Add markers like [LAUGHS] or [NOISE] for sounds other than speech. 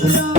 Just [LAUGHS]